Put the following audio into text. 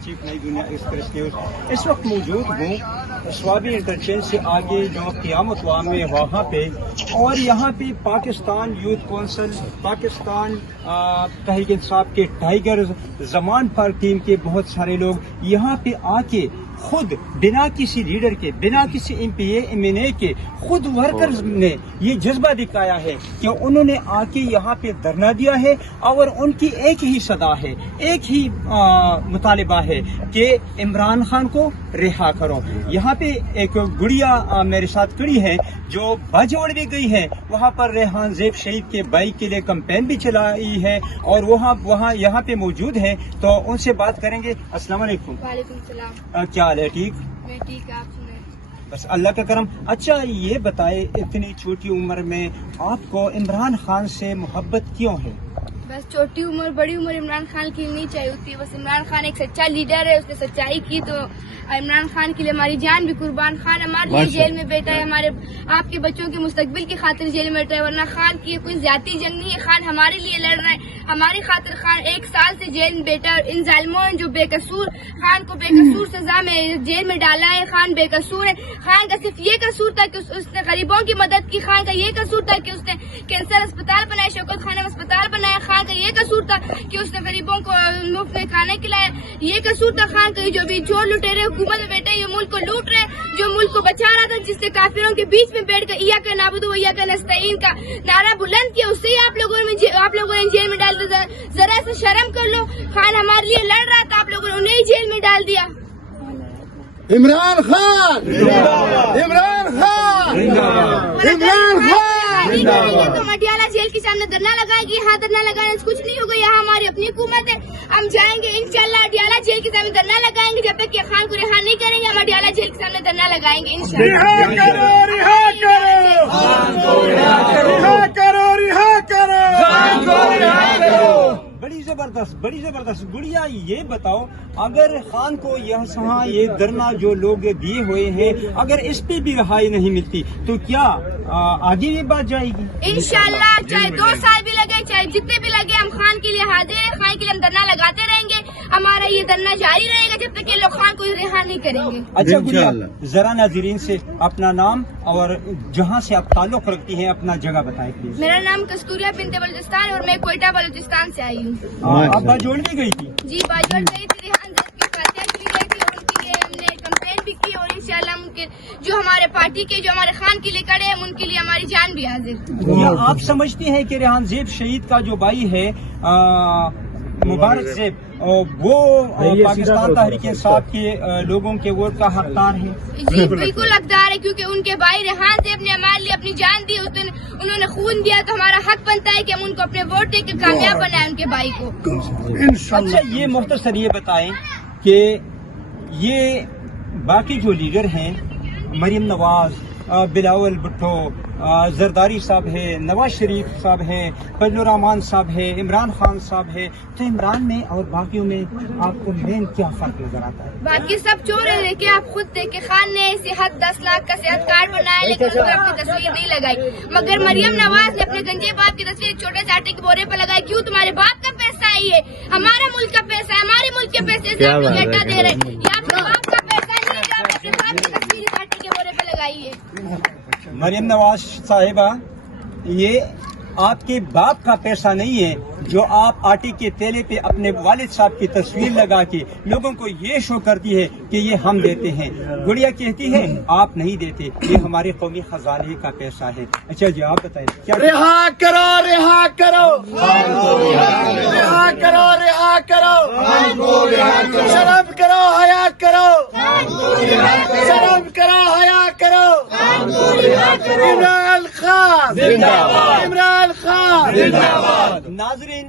Chief नई दुनिया express news. इस वक्त मौजूद हूँ स्वाबी इंटरचेंज से आगे जो क़यामत वाम में वहाँ पे, और यहाँ पे पाकिस्तान यूथ कौंसिल, पाकिस्तान तहरीक इंसाफ के टाइगर, ज़मान पार्क टीम के बहुत सारे लोग यहाँ पे आके खुद बिना किसी लीडर के, बिना किसी MPA MNA के, खुद वर्कर्स ने ये जज्बा दिखाया है कि उन्होंने आके यहाँ पे धरना दिया है और उनकी एक ही सदा है, एक ही मुतालिबा है कि इमरान खान को रिहा करो। यहाँ पे एक गुड़िया मेरे साथ खड़ी है जो बाजोड़ भी गई है, वहाँ पर रेहान ज़ेब शहीद के बाइक के लिए कैंपेन भी चलाई है और वहाँ यहाँ पे मौजूद है, तो उनसे बात करेंगे। अस्सलाम वालेकुम। वालेकुम सलाम। क्या हाल है? ठीक? मैं ठीक, आप सुनाएं? बस अल्लाह का करम। अच्छा ये बताए, इतनी छोटी उम्र में आपको इमरान खान से मोहब्बत क्यों है? बस छोटी उम्र बड़ी उम्र इमरान खान की नहीं चाहिए होती, बस इमरान खान एक सच्चा लीडर है, उसने सच्चाई की तो इमरान खान के लिए हमारी जान भी कुर्बान। खान हमारे लिए जेल में बैठा है, हमारे आपके बच्चों के मुस्तकबिल की खातिर जेल में बैठा है, वरना खान की कोई ज्यादा जंग नहीं है। खान हमारे लिए लड़ रहा है, हमारी खातिर खान 1 साल से जेल में बैठा है। इन जालिमों ने जो बेकसूर खान को बेकसूर सजा में जेल में डाला है, खान बेकसूर है। खान का सिर्फ ये कसूर था कि उसने गरीबों की मदद की, खान का ये कसूर था कि उसने कैंसर अस्पताल बनाया, शौकत खानम अस्पताल बनाया। खान का ये कसूर था कि उसने गरीबों को मुफ्त में खाने खिलाया। ये कसूर था खान का जो भी चोर लुटेरे हुकूमत में बैठे ये मुल्क को लूट रहे, जो मुल्क को बचा रहा था, जिसने काफिरों के बीच में बैठकर इया का नाबुदु इया का नस्तईन का नारा बुलंद किया, उससे ही आप लोगों ने जेल में डाल दिया। जरा सा शर्म कर लो, खान हमारे लिए लड़ रहा था, आप लोगों ने उन्हें ही जेल में डाल दिया। इमरान खान, इमरान खान, इमरान खान। तो मटियाला जेल के सामने धरना लगाएंगे, यहाँ धरना लगाने से कुछ नहीं होगा, यहाँ हमारी अपनी हुकूमत है, हम जाएंगे इंशाल्लाह मटियाला जेल के सामने धरना लगाएंगे, जब तक कि खान को रिहा नहीं करेंगे हम मटियाला जेल के सामने धरना लगाएंगे इंशाल्लाह। रिहा करो, रिहा करो, रिहा करो, रिहा करो। बड़ी जबरदस्त गुड़िया, ये बताओ अगर खान को यहाँ ये धरना जो लोग दिए हुए हैं, अगर इस पे भी रिहाई नहीं मिलती तो क्या आगे ये बात जाएगी? इंशाल्लाह, चाहे 2 साल भी लगे, चाहे जितने भी लगे, हम खान के लिए हाजिर हैं, खान के लिए हम धरना लगाते रहेंगे, हमारा ये धरना जारी रहेगा जब तक ये लोग खान को रिहा नहीं करेंगे। अच्छा गुड़िया, जरा नाज़रीन से अपना नाम और जहाँ से आप ताल्लुक रखती हैं अपना जगह बताएं प्लीज। मेरा नाम कस्तूरिया बिनते बलूचिस्तान और मैं कोयटा बलूचिस्तान से आई हूँ। आप बाजोड़ भी गई थी? जी बाजोड़ गई थी, रेहान ज़ेब की फातिहा के लिए गई थी और उनके लिए हमने कैंपेन भी की, और इंशाल्लाह उनके जो हमारे पार्टी के जो हमारे खान के लिए खड़े हैं उनके लिए हमारी जान भी हाजिर। या आप समझती हैं कि रेहान ज़ेब शहीद का जो भाई है मुबारक ज़ेब, वो पाकिस्तान तहरीक इंसाफ के लोगों के वोट का हकदार है? जी बिल्कुल हकदार है, क्योंकि उनके भाई रेहान ज़ेब ने हमारे लिए अपनी जान दी, उस दिन उन्होंने खून दिया, तो हमारा हक बनता है कि हम उनको अपने वोट देकर कामयाब बनाए उनके भाई को। अच्छा ये मुख्तसर ये बताएं कि ये बाकी जो लीडर हैं, मरीम नवाज, बिलावल भुट्टो, जरदारी साहब है, नवाज शरीफ साहब है, फजलुर रहमान साहब है, इमरान खान साहब है, तो इमरान में और बाकियों में आपको मेन क्या फर्क नजर आता है? बाकी सब चोर है, देखिए आप खुद देखे, खान ने सेहत 10 लाख का सेहत कार्ड बनाया लेकिन उस पर अपनी तस्वीर नहीं लगाई, मगर मरियम नवाज ने अपने गंजे बाप की तस्वीर छोटे से आटे के बोरे पर लगाई। क्यों? तुम्हारे बाप का पैसा है, ये हमारा मुल्क का पैसा है, हमारे मुल्क के पैसे से आप लटा दे रहे हैं, ये आपके बाप का पैसा नहीं है, आप अपने बाप की तस्वीर इस आटे के बोरे पर लगाई है। मरियम नवाज साहिबा, ये आपके बाप का पैसा नहीं है जो आप आटे के तेले पे अपने वालिद साहब की तस्वीर लगा के लोगों को ये शो करती है कि ये हम देते हैं। गुड़िया कहती है आप नहीं देते, ये हमारे कौमी खजाने का पैसा है। अच्छा जी आप बताएं क्या? रिहा करो, रिहा करो, रिहा करो, रिहा करो, शर्म करो, हया करो, शर्म करो, हया करो। इमरान खान जिंदाबाद, इमरान खान जिंदाबाद। नाज़रीन